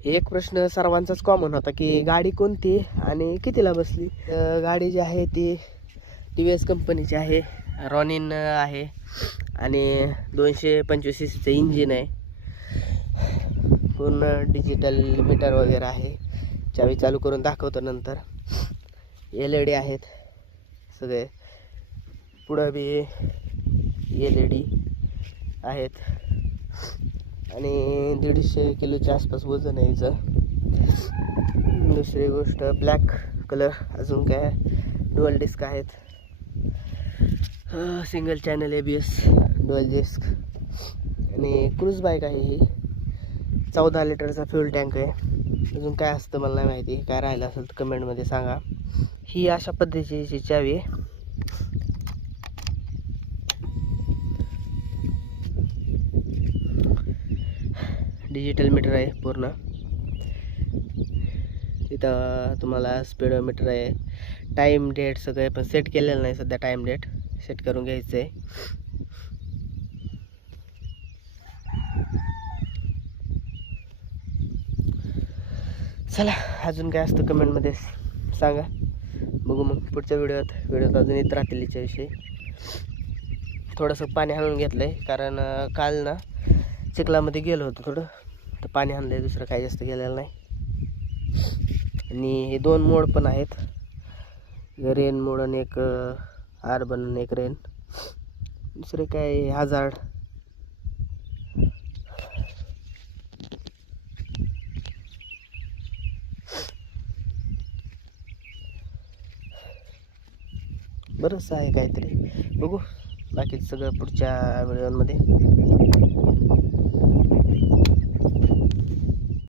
एक प्रश्न सर्वांचाच कॉमन होता की गाडी कोणती आणि कितीला बसली. गाडी जी आहे ती TVS कंपनीची आहे, रॉनिन आहे आणि 225 cc इंजिन आहे. पूर्ण डिजिटल मीटर वगैरे आहे. चावी चालू करून दाखवतो नंतर. LED आहेत सगळे, पुढं बी LED आहेत आणि 150 किलोच्या आसपास वजन आहे हिचं. दुसरी गोष्ट ब्लॅक कलर. अजून काय डुअल डिस्क आहेत, single channel ABS, dual disc आणि क्रूज बाईक आहे ही. 14 लिटरचा फ्यूल टँक आहे. अजून काय असतं मला नाही माहिती, काय राहिलं असेल तर कमेंटमध्ये सांगा. ही अशा पद्धतीची चावी आहे. डिजिटल मीटर आहे पूर्ण. इथं तुम्हाला स्पीडोमीटर आहे, टाईम डेट सगळे, पण सेट केलेलं नाही सध्या. टाईम डेट सेट करून घ्यायचं आहे. चला अजून काय असतं कमेंटमध्ये सांगा, बघू मग पुढच्या व्हिडिओत अजून येत राहतील याच्याविषयी. थोडंसं पाणी हाणून घेतलं आहे कारण काल ना चिखलामध्ये गेलो होतो थोडं, तर पाणी आणलं आहे, दुसरं काही जास्त गेलेलं नाही. आणि हे 2 मोड पण आहेत, रेन मोड आणि एक अर्बन आणि एक रेन. दुसरे काय हजार्ड. बरंच आहे काहीतरी, बघू बाकीचं सगळं पुढच्या व्हिडिओमध्ये.